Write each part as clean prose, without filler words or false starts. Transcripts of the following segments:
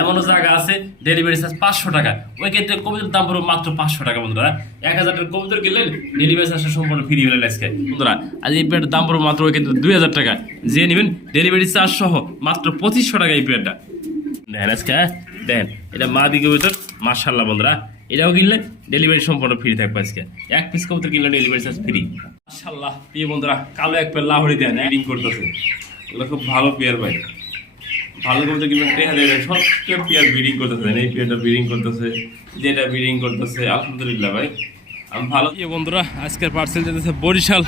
এমনও জায়গা আছে ডেলিভারি চার্জ 500 টাকা, ওই ক্ষেত্রে কবুতরের দাম পড়বে মাত্র 500 টাকা বন্ধুরা। 1000 টাকার কবুতর কিনলে ডেলিভারি চার্জটা সম্পূর্ণ ফ্রি হয়ে আজকে বন্ধুরা। আজ এই পেয়ারটার দাম পড়বে মাত্র ওই ক্ষেত্রে 2000 টাকা, যে নেবেন ডেলিভারি চার্জ সহ মাত্র 2500 টাকা এই পেয়ারটা। দেখেন আজকে দেখেন এটা মা দিকে কবুতর মাশাআল্লাহ বন্ধুরা, এটাও কিনলে ডেলিভারি সম্পূর্ণ ফ্রি থাকবে আজকে। এক পিস কবুতর কিনলে ডেলিভারি চার্জ ফ্রি মাশাআল্লাহ। প্রিয় বন্ধুরা কালো এক পেয়ার লাহোরি দেন রিডিং করতেছে, এগুলো খুব ভালো পেয়ার ভাই, ভালো কবুতর কিনলে টেহা দেবেন। সবচেয়ে পেয়ার ব্রিডিং করতেছে, এই পেয়ারটা ব্রিডিং করতেছে, যেটা ব্রিডিং করতেছে আলহামদুলিল্লাহ ভাই আমি ভালো। বন্ধুরা আজকের পার্সেল যেতেছে বরিশাল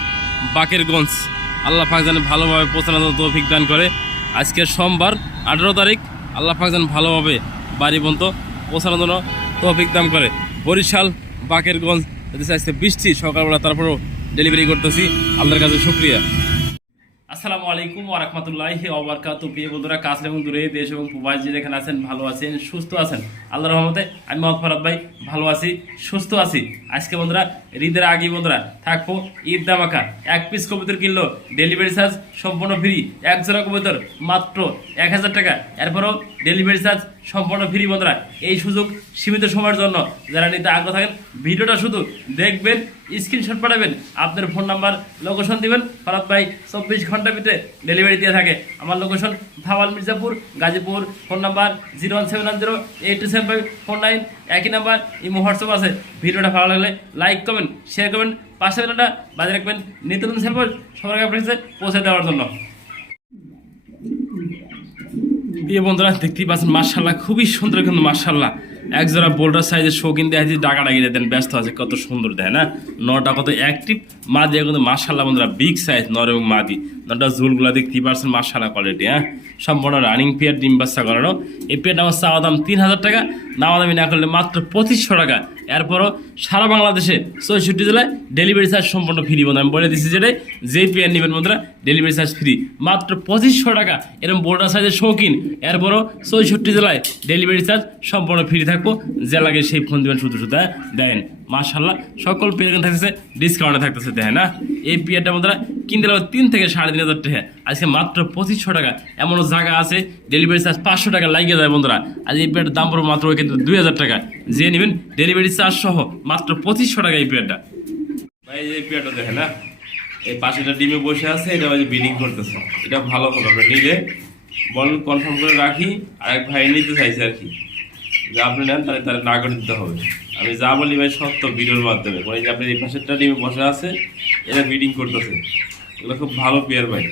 বাকেরগঞ্জ, আল্লাহ পাক যেন ভালোভাবে পৌঁছানোর তৌফিক দান করে। আজকের সোমবার 18 তারিখ, আল্লাহ পাক যেন ভালোভাবে বাড়ি পর্যন্ত পৌঁছানোর জন্য তৌফিক দান করে। বরিশাল বাকেরগঞ্জ আজকে বৃষ্টি সকালবেলা, তারপরেও ডেলিভারি করতেছি, আল্লাহর কাছে শুকরিয়া। আসসালামু আলাইকুম ওয়া রাহমাতুল্লাহি ওয়া বারাকাতুহু। প্রিয় বন্ধুরা কাছে এবং দূরে দেশ এবং প্রবাসী যেখানে আছেন ভালো আছেন সুস্থ আছেন আল্লাহর রহমতে, আমি মোহাম্মদ ফরাদ ভাই ভালো আছি সুস্থ আছি। আজকে বন্ধুরা ঈদের আগে বন্ধুরা থাকবো ঈদ ধামাকা। এক পিস কবুতর কিনলো ডেলিভারি চার্জ সম্পূর্ণ ফ্রি, এক জোড়া কবুতর মাত্র 1000 টাকা, এরপরও ডেলিভারি চার্জ সম্পূর্ণ ফ্রি বন্ধুরা। এই সুযোগ সীমিত সময়ের জন্য, যারা নিতে আগ্রহ থাকেন ভিডিওটা শুধু দেখবেন, স্ক্রিনশট পাঠাবেন, আপনার ফোন নাম্বার লোকেশন দিবেন, ফরাদ ভাই 24 ঘন্টার ভিতরে ডেলিভারি দিয়ে থাকে। আমার location Bhawal Mirzapur Gazipur, phone number 01710827549, একই নাম্বার ইমো হোয়াটসঅ্যাপ আছে। ভিডিওটা ভালো লাগলে লাইক করবেন, শেয়ার করবেন, পাশে বেলটা বাজিয়ে রাখবেন, নিত্য নতুন সেলফ সবার কাছে পৌঁছে দেওয়ার জন্য। প্রিয় বন্ধুরা দেখতেই পাচ্ছেন মাশাআল্লাহ খুবই সুন্দর, কিন্তু মাশাআল্লাহ একজোড়া বোল্ডার সাইজের শৌখিন দেখা যাচ্ছে, ডাকা ডাকি দেন ব্যস্ত আছে, কত সুন্দর দেয় না, নটা কত অ্যাক্টিভ, মা দিয়ে কিন্তু মাশাআল্লাহ বন্ধুরা বিগ সাইজ নর এবং মাদি, নটা ঝুলগুলা দেখতেই পাচ্ছেন মাশাআল্লাহ কোয়ালিটি। সম্পূর্ণ রানিং পেয়ার, ডিম বাচ্চা করানো। এই পেয়ারটা আমার চাওয়া দাম 3000 টাকা, নামা দামি না করলে মাত্র 2500 টাকা। এরপরও সারা বাংলাদেশে 64 জেলায় ডেলিভারি চার্জ সম্পূর্ণ ফ্রি বন্ধু, আমি বলে দিচ্ছি যেটাই যেই পেয়ার নেবেন বন্ধুরা ডেলিভারি চার্জ ফ্রি মাত্র 2500 টাকা। এরকম বোল্ডার সাইজের শৌখিন, এরপরও 64 জেলায় ডেলিভারি চার্জ সম্পূর্ণ ফ্রি থাকবো, যে লাগে সেই ফোন দেবেন শুধু শুধু দেন মাশাআল্লাহ। সকল পেয়ার থাকতেছে ডিসকাউন্টে থাকতেছে দেখেন না। এই পেয়ারটা বন্ধুরা কিনতে লাগবে 3 থেকে 3500 টাকা, আজকে মাত্র 2500 টাকা। এমনও জায়গা আছে ডেলিভারি চার্জ 500 টাকা লাগিয়ে যায় বন্ধুরা। আজ এই পেয়ারটার দাম পড়বে মাত্র কিন্তু 2000 টাকা, যে নেবেন ডেলিভারি চার্জ সহ মাত্র 2500 টাকা এই পেয়ারটা। ভাই এই পেয়ারটা দেখেন না, এই পাশেটা ডিমে বসে আছে, এটা ব্রিডিং করতেছে, এটা ভালো হবে। আমরা নিলে বলেন কনফার্ম করে রাখি, আরেক ভাই নিতে চাইছে আর কি, যে আপনি নেন তাহলে তাহলে না করে দিতে হবে। আমি যা বলি ভাই সত্য ভিডিওর মাধ্যমে, মানে যে আপনার এই পাশেরটা ডিমে বসে আছে, এটা ব্রিডিং করতেছে, এগুলো খুব ভালো পেয়ার ভাই,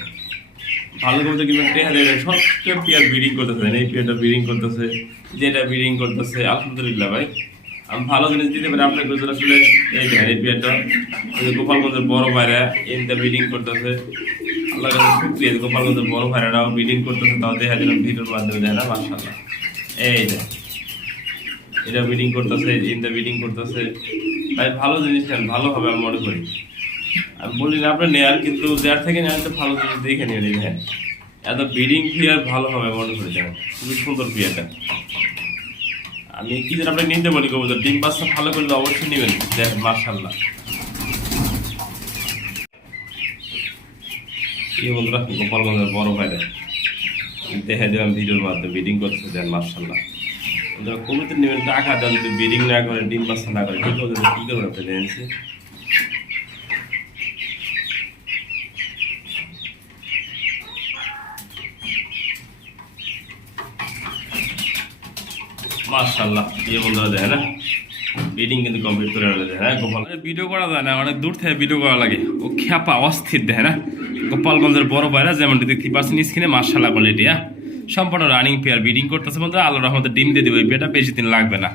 ভালো করতে কিন্তু টেহা দেবেন। সবচেয়ে পেয়ার ব্রিডিং করতেছে, এই পেয়ারটা ব্রিডিং করতেছে, যেটা ব্রিডিং করতেছে আলহামদুলিল্লাহ ভাই আমি ভালো জিনিস দিতে পারি আপনার কাছে। আসলে এই দেখেন এই পেয়ারটা গোপালগঞ্জের বড় ভাইরা এইটা ব্রিডিং করতেছে, আল্লাহ কাছে শুকরিয়া। গোপালগঞ্জের বড় ভাইরাও ব্রিডিং করতেছে, তাও দেখা দিলাম ভিডিওর মাধ্যমে দেয় না মাশাআল্লাহ। এই দেখ এটা ব্রিডিং করতেছে, এইটা ব্রিডিং করতেছে ভাই, ভালো জিনিস নেন, ভালো হবে আমি মনে করি। আমি বলি না আপনার নেয়ার, কিন্তু যার থেকে নেন তো ভালো জিনিস দেখে নিয়ে নেন, এত ব্রিডিং পেয়ার ভালো হবে মনে করি। দেখেন খুবই সুন্দর পেয়ারটা, আমি কি যেন আপনি নিতে বলি কবুতর ডিম বাচ্চা ভালো করলে অবশ্যই নেবেন। দেখেন মাশাআল্লাহ এই বন্ধুরা গোপালগঞ্জের বড় ভাইরা দেখা দিলাম ভিডিওর মাধ্যমে ব্রিডিং করতেছে, দেন মাশাআল্লাহ। কবুতর নেবেন টাকা দেন, যদি ব্রিডিং না করে ডিম বাচ্চা না করে কি করবেন আপনি জেনেছি। মাশাআল্লাহ এই বন্ধুরা দেখেন না ব্রিডিং কিন্তু কমপ্লিট করে দেখেন। হ্যাঁ গোপাল ভিডিও করা যায় না, অনেক দূর থেকে ভিডিও করা লাগে, ও খ্যাপা অস্থির দেখেন না। গোপালগঞ্জের বড় ভাইরা যেমনটি দেখতে পাচ্ছেন স্ক্রিনে মাশাআল্লাহ কোয়ালিটি, সম্পূর্ণ রানিং পেয়ার ব্রিডিং করতেছে বন্ধুরা। আল্লাহর রহমতে ডিম দিয়ে দেবো, এই পেয়ারটা বেশি দিন লাগবে না।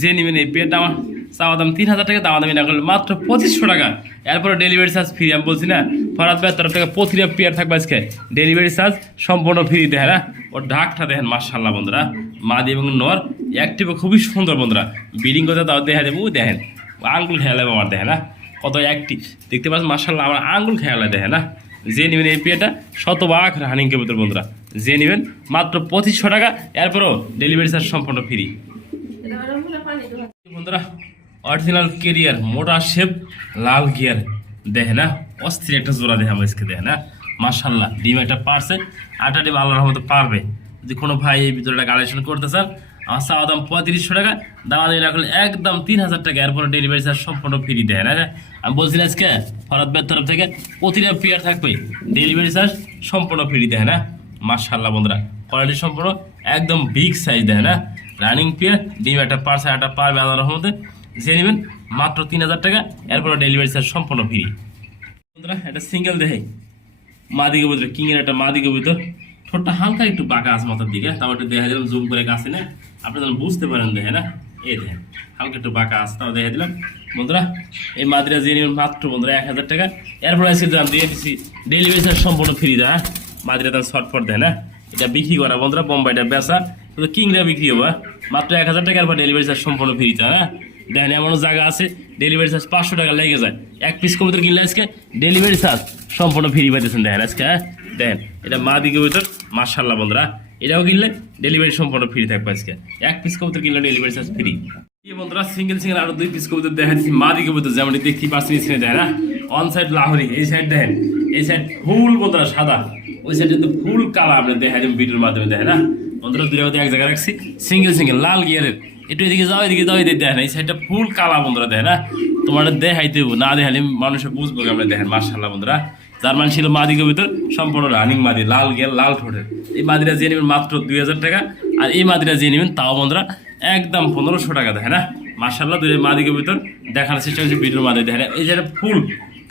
যে নেবেন এই পেয়ারটা আমার চাওয়া দাম 3000 টাকা, দাম দামি না করলে মাত্র 2500 টাকা। এরপরে ডেলিভারি চার্জ ফ্রি, আমি বলছি না ফরাদ ভাইয়ের তরফ থেকে প্রতিটা পেয়ার থাকবে আজকে ডেলিভারি চার্জ সম্পূর্ণ ফ্রি। দেখেন না ওর ঢাকটা দেখেন মাশাআল্লাহ বন্ধুরা, মাদি এবং নর অ্যাক্টিভও খুবই সুন্দর বন্ধুরা। ব্রিডিং করতে তাও দেখা দেবো, দেখেন আঙ্গুল খেয়ালে আমার দেখেন না কত অ্যাক্টিভ দেখতে পাচ্ছেন মাশাআল্লাহ, আমার আঙ্গুল খেয়ালে দেখেন না। যে নেবেন এই পেয়ারটা শতভাগ রানিং কবুতর বন্ধুরা, যে নেবেন মাত্র 2500 টাকা, এরপরও ডেলিভারি চার্জ সম্পূর্ণ ফ্রি বন্ধুরা। অরিজিনাল কেরিয়ার মোটা শেপ লাল গিয়ার দেখে না, অস্থির একটা জোড়া দেখে আমার আজকে দেখে না মাশাআল্লাহ। ডিম একটা পারছে, 8টা ডিম আল্লাহর রহমতে পারবে, যদি কোনো ভাই এই ভিতরে কালেকশন করতে চান, আমার চাওয়া দাম 3500 টাকা, দাম দিয়ে রাখলে একদম 3000 টাকা, এরপরে ডেলিভারি চার্জ সম্পূর্ণ ফ্রি দেয় না। আমি বলছিলাম আজকে ফরাদ ভাইয়ের তরফ থেকে প্রতিটা পেয়ার থাকবে ডেলিভারি চার্জ সম্পূর্ণ ফ্রি দেয় না। মাশাআল্লাহ বন্ধুরা, কোয়ালিটি সম্পূর্ণ একদম বিগ সাইজ দেয় না। রানিং পেয়ার, ডিম একটা পার্সা একটা পারবে আল্লাহর রহমতে, যে নেবেন মাত্র 3000 টাকা, এরপরে ডেলিভারি চার্জ সম্পূর্ণ ফ্রি। বন্ধুরা একটা সিঙ্গেল দেখে মাদি কবুতর, কিংয়ের একটা মাদি কবুতর, ঠোঁটটা হালকা একটু বাঁকা আছে মাথার দিকে, তাও একটু দেখা দিলাম জুম করে কাছে না, আপনি যেন বুঝতে পারেন দেখে না, এই দেখেন হালকা একটু বাঁকা আছে, তাও দেখা দিলাম। বন্ধুরা এই মাদিরা যে নেবেন মাত্র বন্ধুরা 1000 টাকা, এরপর আজকে দাম দিয়ে দিচ্ছি ডেলিভারি চার্জ সম্পূর্ণ ফ্রি দেয়। মাদিরা দাম শর্টফট দেয় না, এটা বিক্রি করা বন্ধুরা, বোম্বাইটা বেচা, শুধু কিংরা বিক্রি হবো মাত্র 1000 টাকা, এরপর ডেলিভারি চার্জ সম্পূর্ণ ফ্রি দেয়। হ্যাঁ দেখেন এমনও জায়গা আছে ডেলিভারি চার্জ 500 টাকা লেগে যায়, এক পিস কবুতর কিনলে আজকে ডেলিভারি চার্জ সম্পূর্ণ ফ্রি পাইতেছেন। দেখেন আজকে দেখেন এটা মাদি কবুতর, মাশাআল্লাহ বন্ধুরা, এটাও কিনলে ডেলিভারি সম্পূর্ণ ফ্রি থাকবে আজকে, এক পিস কবুতর কিনলে ডেলিভারি চার্জ ফ্রি। এই বন্ধুরা সিঙ্গেল আরো 2 পিস কবুতর দেখা দিচ্ছি, মাদি কবুতর যেমন দেখতে পাচ্ছেন স্ক্রিনে দেয় না, অন সাইড লাহোরি, এই সাইড দেখেন, এই সাইড ফুল বন্ধুরা সাদা, ওই সাইড কিন্তু ফুল কালা, আপনি দেখা যাবেন ভিডিওর মাধ্যমে দেখেন না। বন্ধুরা দুটো এক জায়গায় রাখছি, সিঙ্গেল লাল গিয়ারের, একটু এদিকে যাও এদিকে দেখেন, এই সাইডটা ফুল কালা বন্ধুরা দেখেন না, তোমার দেখাইতে না দেখালে মানুষের বুঝবো আমরা। দেখেন মাশাআল্লাহ বন্ধুরা, জার্মান ছিল মাদি কবুতর, সম্পূর্ণ রানিং মাদি, লাল গিয়ার লাল ঠোঁটের, এই মাদিরা যে নেবেন মাত্র 2000 টাকা, আর এই মাদিরা যে নেবেন তাও বন্ধুরা একদম 1500 টাকা। দেখেন না মাশাআল্লাহ, দুটো মাদি কবুতর দেখানোর চেষ্টা করছি ভিডিওর মাধ্যমে। দেখেন এই যে ফুল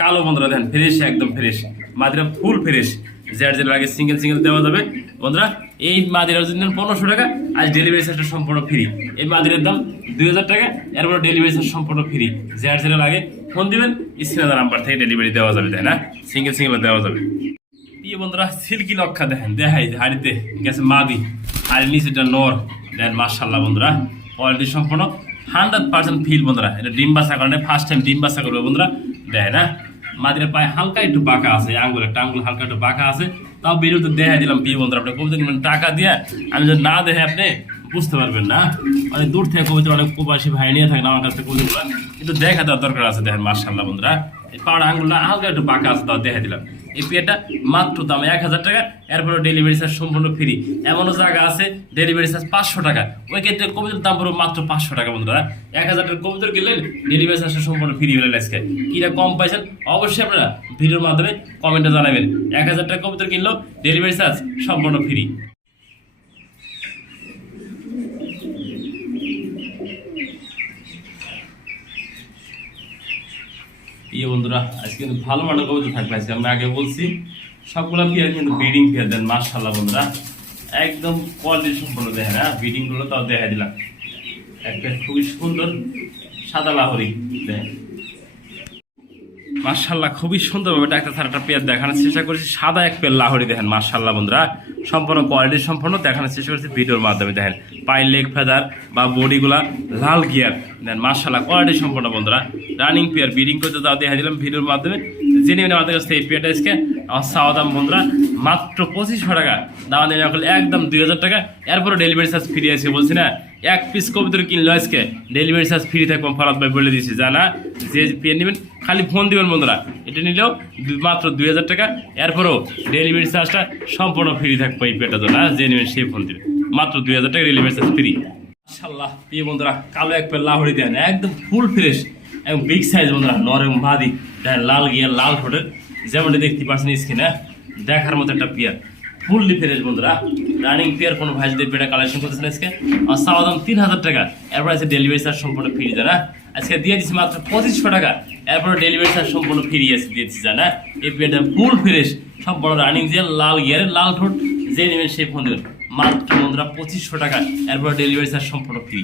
কালো বন্ধুরা, দেখেন ফ্রেশ, একদম ফ্রেশ মাদিরা, ফুল ফ্রেশ, যেটা লাগে সিঙ্গেল দেওয়া যাবে বন্ধুরা। এই মাদিরার জন্য 1500 টাকা, আজ ডেলিভারি চার্জটা সম্পূর্ণ ফ্রি। এই মাদিরার দাম 2000 টাকা, এরপর ডেলিভারি চার্জ সম্পূর্ণ ফ্রি, যেটা লাগে ফোন দিবেন, স্ক্রিনে নাম্বার থেকে ডেলিভারি দেওয়া যাবে, তাই না, সিঙ্গেল দেওয়া যাবে। এই বন্ধুরা সিল্কি লক্ষা দেখেন, দেখাই হাড়িতে গেছে মাদি, আর নিচেটা নর, দেখেন মাশাআল্লাহ বন্ধুরা, কোয়ালিটি সম্পূর্ণ 100% ফিল বন্ধুরা। এটা ডিম বাচ্চা কারণে ফার্স্ট টাইম ডিম বাচ্চা করবে বন্ধুরা, দেখেন না। মাদিরা পায়ে হালকা একটু বাঁকা আছে, আঙ্গুল একটা আঙ্গুল হালকা একটু বাঁকা আছে, তাও ভিডিওতে দেখাই দিলাম। বিয়ে বন্ধুরা আপনি কবিতা কিনবেন টাকা দিয়ে, আমি যদি না দেখে আপনি বুঝতে পারবেন না। অনেক দূর থেকে কবিতা, অনেক প্রবাসী ভাই নিয়ে থাকেন আমার কাছে কবিতাগুলো, কিন্তু দেখা দেওয়ার দরকার আছে। দেখেন মাশাআল্লাহ বন্ধুরা, এই পাওয়ার আঙ্গুলটা হালকা একটু বাঁকা আছে, তাও দেখা দিলাম। এই পেয়ারটা মাত্র দাম 1000 টাকা, এরপরে ডেলিভারি চার্জ সম্পূর্ণ ফ্রি। এমনও জায়গা আছে ডেলিভারি চার্জ 500 টাকা, ওই ক্ষেত্রে কবিতার দাম পড়বে মাত্র 500 টাকা বন্ধুরা। 1000 টাকার কবিতার কিনলেন ডেলিভারি চার্জটা সম্পূর্ণ ফ্রি হলেন। আজকে কিনা কম পাইছেন অবশ্যই আপনারা ভিডিওর মাধ্যমে কমেন্টে জানাবেন। 1000 টাকা কবিতার কিনলেও ডেলিভারি চার্জ সম্পূর্ণ ফ্রি। এই বন্ধুরা আজকে কিন্তু ভালো মানের কবুতর থাকবে। আজকে আমি আগে বলছি সবগুলা পেয়ার কিন্তু ব্রিডিং পেয়ার দেন, মাশাআল্লাহ বন্ধুরা, একদম কোয়ালিটি সম্পূর্ণ দেখেন। হ্যাঁ ব্রিডিং গুলো তাও দেখা দিলাম, একটা খুবই সুন্দর সাদা লাহোরি দেখেন মাশাআল্লাহ, খুবই সুন্দরভাবে একটা একটা পেয়ার দেখানোর চেষ্টা করেছি। সাদা এক পেয়ার লাহোরি দেখেন মাশাআল্লাহ বন্ধুরা, সম্পূর্ণ কোয়ালিটি সম্পূর্ণ দেখানোর চেষ্টা করেছি ভিডিওর মাধ্যমে। দেখেন পায়ের লেগ ফেদার বা বডিগুলা লাল গিয়ার দেখেন মাশাআল্লাহ, কোয়ালিটি সম্পূর্ণ বন্ধুরা। রানিং পেয়ার ব্রিডিং করতে তাও দেখা দিলাম ভিডিওর মাধ্যমে। জেনে আমাদের কাছে এই পেয়ারটা আজকে আমার চাওয়া দাম বন্ধুরা মাত্র 2500 টাকা, দাম দেওয়া করলে একদম 2000 টাকা, এরপরে ডেলিভারি চার্জ ফ্রি আছে বলছি না। এক পিস কবুতর কিনলে আজকে ডেলিভারি চার্জ ফ্রি থাকবো, ফরাদ ভাই বলে দিয়েছি জানা। যে পেয়ার নেবেন খালি ফোন দিবেন বন্ধুরা, এটা নিলেও মাত্র 2000 টাকা, এরপরেও ডেলিভারি চার্জটা সম্পূর্ণ ফ্রি থাকবে এই পেয়ারটার জন্য। যে নেবেন সেই ফোন দিবেন, মাত্র 2000 টাকা ডেলিভারি চার্জ ফ্রি। মাশাআল্লাহ প্রিয় বন্ধুরা, কালো এক পেয়ার লাহোরি দেন, একদম ফুল ফ্রেশ এবং বিগ সাইজ বন্ধুরা, নরম মাদি দেখেন, লাল গিয়ার লাল ঠোঁটের, যেমনটি দেখতে পাচ্ছেন স্ক্রিনে, দেখার মতো একটা পেয়ার, ফুললি ফ্রেশ বন্ধুরা। রানিং পেয়ার কোনো ভাই যদি পেয়ারটা কালেকশন করতেছেন আজকে আমার চাওয়া দাম 3000 টাকা, এরপর আছে ডেলিভারি চার্জ সম্পূর্ণ ফ্রি জানা। আজকে দিয়ে দিচ্ছি মাত্র 2500 টাকা, এরপরে ডেলিভারি চার্জ সম্পূর্ণ ফ্রি আছে দিয়ে দিচ্ছি জানা। এই পেয়ারটা ফুল ফ্রেশ, সব বড় রানিং যে লাল গিয়ারের লাল ঠোঁট, যে নেবেন সেই ফোন দেবেন, মাত্র বন্ধুরা 2500 টাকা, এরপর ডেলিভারি চার্জ সম্পূর্ণ ফ্রি।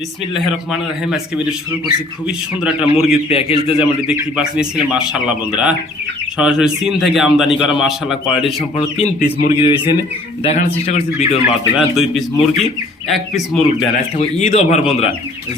বিসমিল্লাহির রহমানির রহিম। আজকে ভিডিও শুরু করছি খুবই সুন্দর একটা মুরগির প্যাকেজ দিয়ে, যেমনটি দেখতে পাচ্ছেন ছিলেন মাশাআল্লাহ বন্ধুরা, সরাসরি চীন থেকে আমদানি করা মাশাআল্লাহ কোয়ালিটি সম্পূর্ণ 3 পিস মুরগি রয়েছে দেখানোর চেষ্টা করছি ভিডিওর মাধ্যমে। 2 পিস মুরগি 1 পিস মুরগি দেন। আজ থেকে ঈদ অফার বন্ধুরা,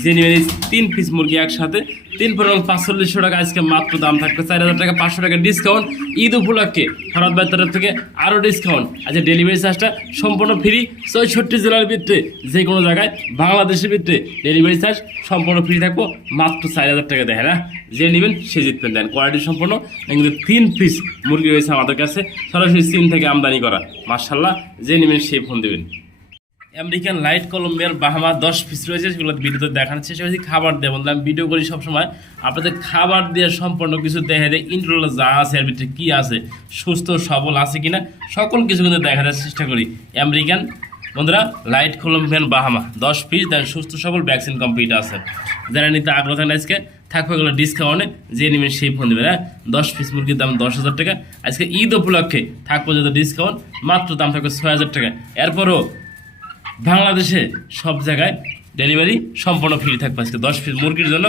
যে নেবেন 3 পিস মুরগি একসাথে 3 পর 4500 টাকা, আজকে মাত্র দাম থাকবে 4000 টাকা, 500 টাকা ডিসকাউন্ট। ঈদ উপলক্ষে ফরাদ ভাইয়ের তরফ থেকে আরও ডিসকাউন্ট। আচ্ছা ডেলিভারি চার্জটা সম্পূর্ণ ফ্রি, 64 জেলার ভিতরে যে কোনো জায়গায় বাংলাদেশের ভিতরে ডেলিভারি চার্জ সম্পূর্ণ ফ্রি থাকবো, মাত্র 4000 টাকা। দেখে না, যে নেবেন সে জিতবেন। দেন কোয়ালিটি সম্পূর্ণ কিন্তু 3 পিস মুরগি রয়েছে আমাদের কাছে, সরাসরি চীন থেকে আমদানি করা। মাশাআল্লাহ, যে নেবেন সেই ফোন দেবেন। আমেরিকান লাইট কলম্বিয়ার বাহামা 10 পিস রয়েছে, সেগুলো ভিডিওতে দেখানোর চেষ্টা করছি। খাবার দেয় বললাম, ভিডিও করি সবসময় আপনাদের খাবার দিয়ে সম্পূর্ণ কিছু দেখা যায়, ইন্ট্রোল যা আছে এর ভিতরে কী আছে, সুস্থ সবল আছে কিনা সকল কিছু কিন্তু দেখা দেওয়ার চেষ্টা করি। আমেরিকান বন্ধুরা লাইট কলম্বিয়ান বাহামা 10 পিস দেন, সুস্থ সবল, ভ্যাকসিন কমপ্লিট আছে। যারা নিতে আগ্রহ থাকেন আজকে থাকবে এগুলো ডিসকাউন্টে, যে নেবেন সেই ফোন দেবেন। হ্যাঁ, 10 পিস মুরগির দাম 10,000 টাকা। আজকে ঈদ উপলক্ষে থাকবে যত ডিসকাউন্ট, মাত্র দাম থাকবে 6,000 টাকা। এরপরও বাংলাদেশে সব জায়গায় ডেলিভারি সম্পূর্ণ ফ্রি থাকবে। আজকে 10 পিস মুরগির জন্য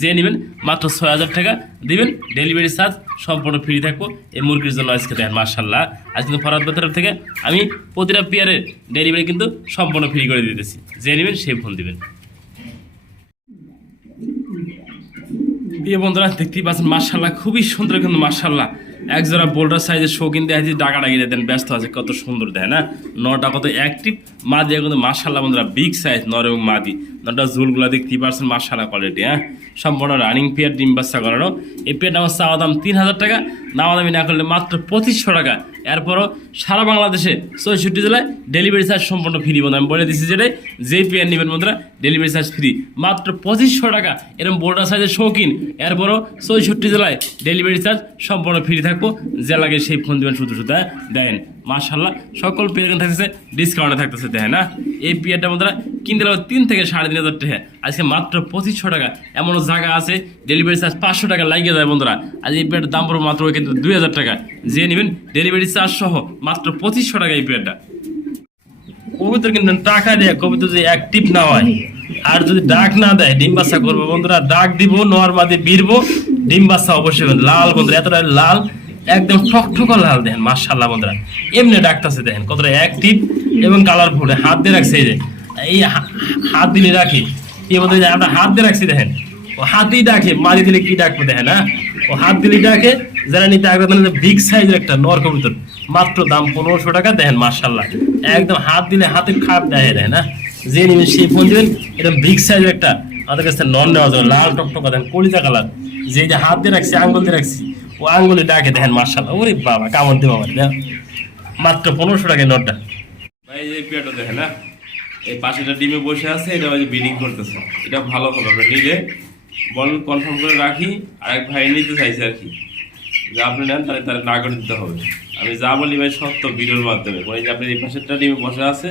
যে নেবেন মাত্র 6,000 টাকা দিবেন, ডেলিভারি চার্জ সম্পূর্ণ ফ্রি থাকবো এই মুরগির জন্য। আজকে দেখেন মাশাআল্লাহ, আজ কিন্তু ফরাদ তরফ থেকে আমি প্রতিটা পেয়ারের ডেলিভারি কিন্তু সম্পূর্ণ ফ্রি করে দিতেছি, যে নেবেন সেই ফোন দিবেন। প্রিয় বন্ধুরা দেখতেই পাচ্ছেন মাশাআল্লাহ, খুবই সুন্দর কিন্তু মাশাআল্লাহ একজোড়া বোল্ডার সাইজের শৌখিন দেখা যাচ্ছে, ডাকা ডাকিয়ে দেন, ব্যস্ত আছে, কত সুন্দর দেয় না। নটা কত অ্যাক্টিভ, মাদি কিন্তু মাশাআল্লাহ বন্ধুরা বিগ সাইজ নর এবং মাদি। নটা ঝুলগুলা দেখতেই পাচ্ছেন মাশাআল্লাহ কোয়ালিটি। হ্যাঁ, সম্পূর্ণ রানিং পেয়ার, ডিম বাচ্চা করানো। এই পেয়ারটা আমার চাওয়া দাম 3,000 টাকা, নামা দামি না করলে মাত্র 2,500 টাকা। এরপরও সারা বাংলাদেশে 64 জেলায় ডেলিভারি চার্জ সম্পূর্ণ ফ্রি। বন্ধু আমি বলে দিচ্ছি, যেটাই যেই পেয়ার নেবেন বন্ধুরা ডেলিভারি চার্জ ফ্রি, মাত্র 2,500 টাকা। এরকম বোল্ডার সাইজের শৌখিন, এরপরও 64 জেলায় ডেলিভারি চার্জ সম্পূর্ণ ফ্রি থাকবো, যে লাগে সেই ফোন দেবেন শুধু শুধু। হ্যাঁ দেখেন মাশাআল্লাহ, সকল পেয়ার থাকতেছে ডিসকাউন্টে থাকতেছে। দেখেন না, এই পেয়ারটা বন্ধুরা কিনতে লাগবে 3 থেকে 3,500 টাকা, আজকে মাত্র 2,500 টাকা। এমনও জায়গা আছে ডেলিভারি চার্জ 500 টাকা লাগিয়ে যায় বন্ধুরা। আজ এই পেয়ারটার দাম পড়বে মাত্র কিন্তু 2,000 টাকা, যে নেবেন ডেলিভারি চার্জ সহ মাত্র 2,500 টাকা এই পেয়ারটা। কবুতর কিন্তু টাকা দেয়, কবুতর যদি অ্যাক্টিভ না হয় আর যদি ডাক না দেয় ডিম বাচ্চা করবো বন্ধুরা, ডাক দিব নোয়ার মাঝে বিরবো, ডিম বাচ্চা অবশ্যই লাল বন্ধুরা, এতটা লাল একদম ঠকঠকা লাল। দেখেন মাশাআল্লাহ বন্ধুরা, এমনি ডাকতেছে দেখেন কতটা অ্যাক্টিভ এবং কালারফুল। হাত দিয়ে রাখছে, এই যে এই হাত দিলে রাখি, এই বন্ধু আমরা হাত দিয়ে রাখছি দেখেন, ও হাতেই ডাকে, মারি দিলে কি ডাকবে দেখেন। হ্যাঁ, ও হাত দিলে ডাকে। যারা নিতে আগ্রহ বিগ সাইজের একটা নর কবুতর, মাত্র দাম 1,500 টাকা। দেখেন মাশাআল্লাহ, একদম হাত দিলে হাতের খাপ দেয় দেখেন। হ্যাঁ, যে নেবেন সেই ফোন দিবেন। এটা বিগ সাইজের একটা আমাদের কাছে নন নেওয়া যাবে, লাল টকটকা দেখেন, কলিজা কালার। যে হাত দিয়ে রাখছি, আঙ্গুল দিয়ে রাখছি, ও আঙ্গুলে ডাকে দেখেন মাশাআল্লাহ। ওরে বাবা, কামড় দেবো আমার, মাত্র 1,500 টাকা নটটা। ভাই এই পেয়ারটা দেখেন না, এই পাশেটা ডিমে বসে আছে, এটা ব্রিডিং করতেছে। এটা ভালো হবে, আমরা নিলে বল কনফার্ম করে রাখি। আরেক ভাই নিতে চাইছে আর কি, যে আপনি নেন তাহলে তারা না করে দিতে হবে। আমি যা বলি ভাই সত্য ভিডিওর মাধ্যমে, ওই যে আপনি এই পাশেরটা ডিমে বসে আছে,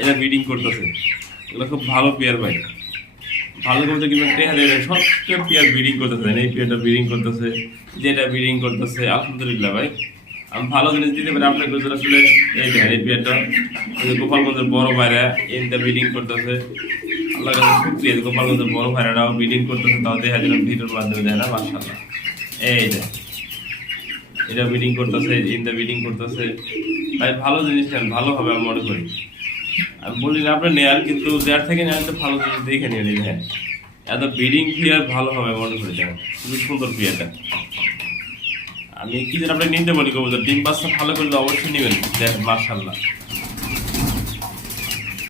এটা ব্রিডিং করতেছে। এগুলো খুব ভালো পেয়ার ভাই, ভালো করতে কিন্তু সবচেয়ে পেয়ার ব্রিডিং করতেছে। এই পেয়ারটা ব্রিডিং করতেছে, যেটা ব্রিডিং করতেছে, আলহামদুলিল্লাহ ভাই আমি ভালো জিনিস দিতে পারি আপনাকে। আসলে এই দেখেন এই পেয়ারটা গোপালগঞ্জের বড় ভাইরা এইটা ব্রিডিং করতেছে। আল্লাহ কাছে শুকরিয়া, গোপালগঞ্জের বড় ভাইরাটাও ব্রিডিং করতেছে, তাও দেখা দিল ভিডিওর মাধ্যমে দেয় না মাশাআল্লাহ। এই যে এটা ব্রিডিং করতেছে, ইনটা ব্রিডিং করতেছে ভাই, ভালো জিনিস নেন, ভালো হবে আমি মনে করি। আমি বলি না আপনার নেয়ার, কিন্তু যার থেকে নেওয়ার তো ভালো জিনিস দেখে নিয়ে নিন। হ্যাঁ, এত ব্রিডিং পেয়ার ভালো হবে মনে করি, দেখেন খুবই সুন্দর পেয়ারটা। আমি কি যেন আপনি নিতে বলি কবুতর, ডিম বাচ্চা ভালো করলে অবশ্যই নেবেন। দেখেন মাশাআল্লাহ।